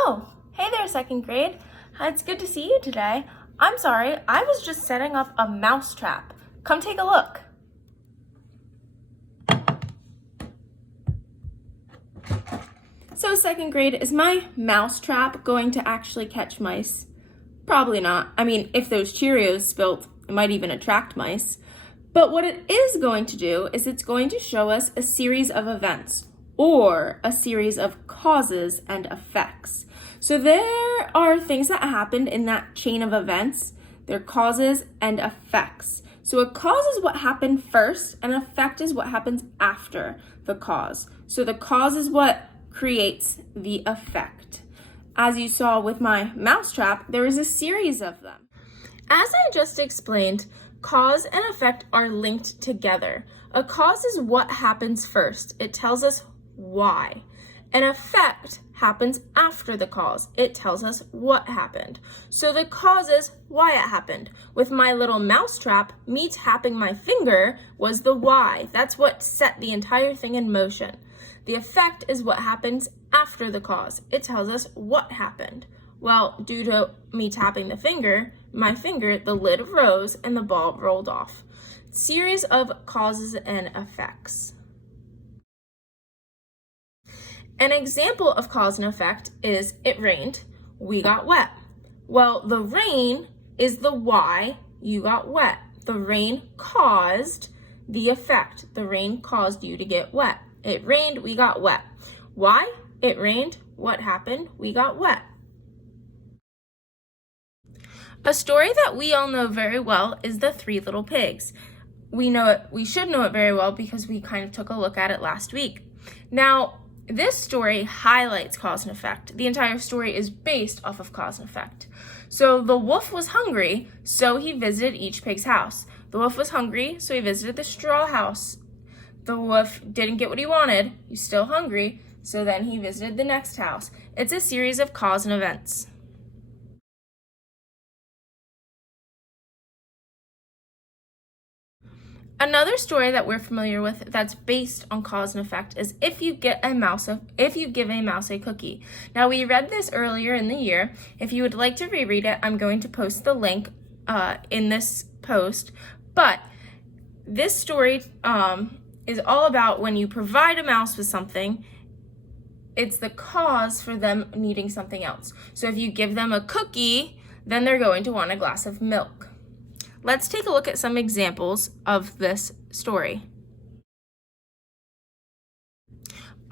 Oh, hey there, second grade. It's good to see you today. I'm sorry, I was just setting up a mouse trap. Come take a look. So second grade, is my mouse trap going to actually catch mice? Probably not. I mean, if those Cheerios spilt, it might even attract mice. But what it is going to do is it's going to show us a series of events or a series of causes and effects. So there are things that happened in that chain of events. They're causes and effects. So a cause is what happened first, and an effect is what happens after the cause. So the cause is what creates the effect. As you saw with my mousetrap, there is a series of them. As I just explained, cause and effect are linked together. A cause is what happens first. It tells us why. An effect happens after the cause. It tells us what happened. So the cause is why it happened. With my little mousetrap, me tapping my finger was the why. That's what set the entire thing in motion. The effect is what happens after the cause. It tells us what happened. Well, due to me tapping my finger, the lid rose and the ball rolled off. Series of causes and effects. An example of cause and effect is it rained, we got wet. Well, the rain is the why you got wet. The rain caused the effect. The rain caused you to get wet. It rained, we got wet. Why? It rained, what happened? We got wet. A story that we all know very well is The Three Little Pigs. We should know it very well because we kind of took a look at it last week. Now, this story highlights cause and effect. The entire story is based off of cause and effect. So the wolf was hungry, so he visited each pig's house. The wolf was hungry, so he visited the straw house. The wolf didn't get what he wanted. He's still hungry, so then he visited the next house. It's a series of cause and events. Another story that we're familiar with that's based on cause and effect is if you give a mouse a cookie. Now, we read this earlier in the year. If you would like to reread it, I'm going to post the link in this post. But this story is all about when you provide a mouse with something, it's the cause for them needing something else. So if you give them a cookie, then they're going to want a glass of milk. Let's take a look at some examples of this story.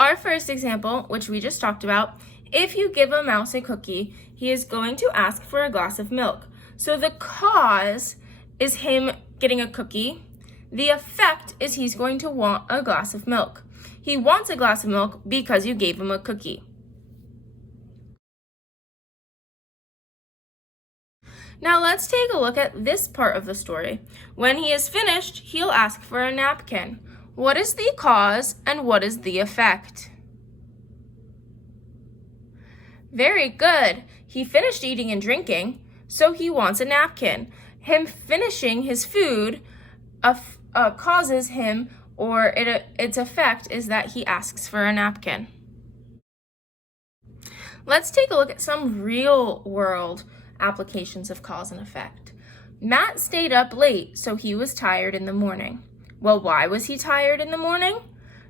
Our first example, which we just talked about, if you give a mouse a cookie, he is going to ask for a glass of milk. So the cause is him getting a cookie. The effect is he's going to want a glass of milk. He wants a glass of milk because you gave him a cookie. Now let's take a look at this part of the story. When he is finished, he'll ask for a napkin. What is the cause and what is the effect? Very good. He finished eating and drinking, so he wants a napkin. Him finishing his food causes him, or its effect is that he asks for a napkin. Let's take a look at some real world applications of cause and effect. Matt stayed up late, so he was tired in the morning. Well, why was he tired in the morning?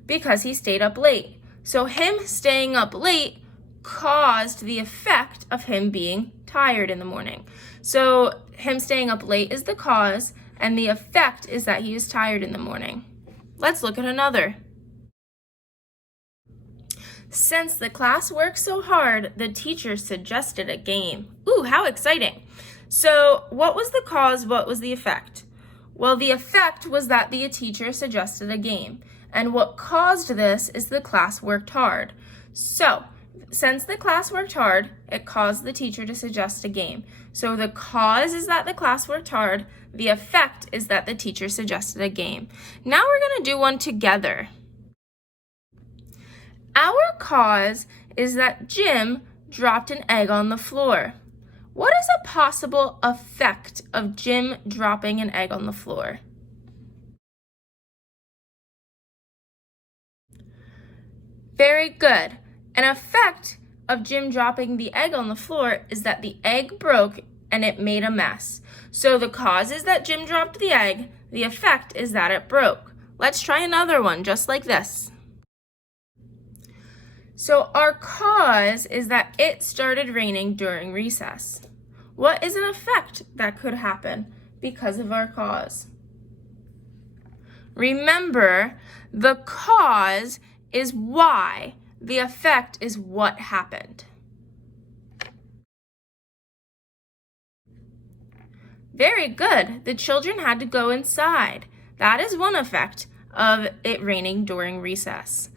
Because he stayed up late. So him staying up late caused the effect of him being tired in the morning. So him staying up late is the cause, and the effect is that he is tired in the morning. Let's look at another. Since the class worked so hard, the teacher suggested a game. Ooh, how exciting. So what was the cause? What was the effect? Well, the effect was that the teacher suggested a game. And what caused this is the class worked hard. So since the class worked hard, it caused the teacher to suggest a game. So the cause is that the class worked hard. The effect is that the teacher suggested a game. Now we're going to do one together. Our cause is that Jim dropped an egg on the floor. What is a possible effect of Jim dropping an egg on the floor? Very good. An effect of Jim dropping the egg on the floor is that the egg broke and it made a mess. So the cause is that Jim dropped the egg. The effect is that it broke. Let's try another one just like this. So our cause is that it started raining during recess. What is an effect that could happen because of our cause? Remember, the cause is why. The effect is what happened. Very good. The children had to go inside. That is one effect of it raining during recess.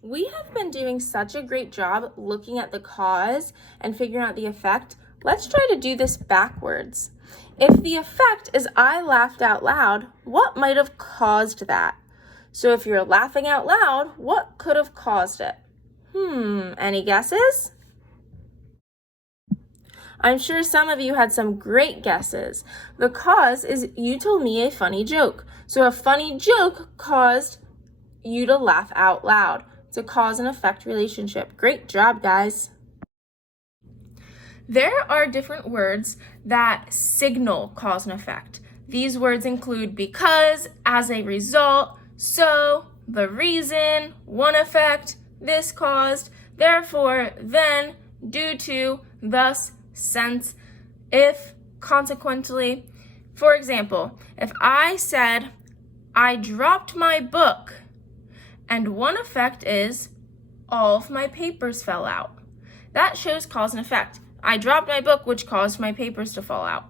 We have been doing such a great job looking at the cause and figuring out the effect. Let's try to do this backwards. If the effect is I laughed out loud, what might have caused that? So if you're laughing out loud, what could have caused it? Any guesses? I'm sure some of you had some great guesses. The cause is you told me a funny joke. So a funny joke caused you to laugh out loud. It's a cause and effect relationship. Great job, guys. There are different words that signal cause and effect. These words include because, as a result, so, the reason, one effect, this caused, therefore, then, due to, thus, since, if, consequently. For example, if I said, I dropped my book, and one effect is all of my papers fell out. That shows cause and effect. I dropped my book, which caused my papers to fall out.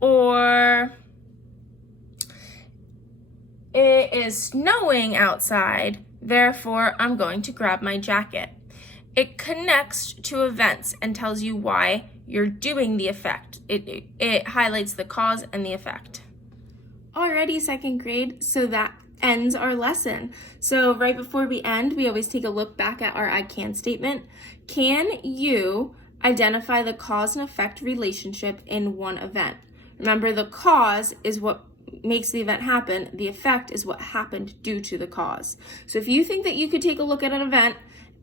Or it is snowing outside, therefore I'm going to grab my jacket. It connects to events and tells you why you're doing the effect. It highlights the cause and the effect. Alrighty, second grade, so that ends our lesson. So right before we end, we always take a look back at our I can statement. Can you identify the cause and effect relationship in one event? Remember, the cause is what makes the event happen. The effect is what happened due to the cause. So if you think that you could take a look at an event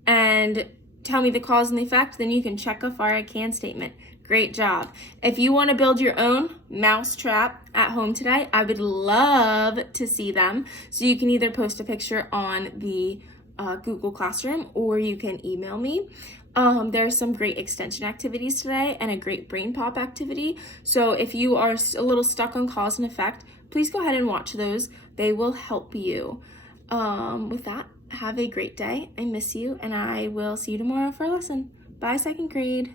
and tell me the cause and the effect, then you can check off our I can statement. Great job. If you want to build your own mouse trap at home today, I would love to see them. So you can either post a picture on the Google Classroom or you can email me. There's some great extension activities today and a great brain pop activity. So if you are a little stuck on cause and effect, please go ahead and watch those. They will help you. With that, have a great day. I miss you, and I will see you tomorrow for a lesson. Bye, second grade.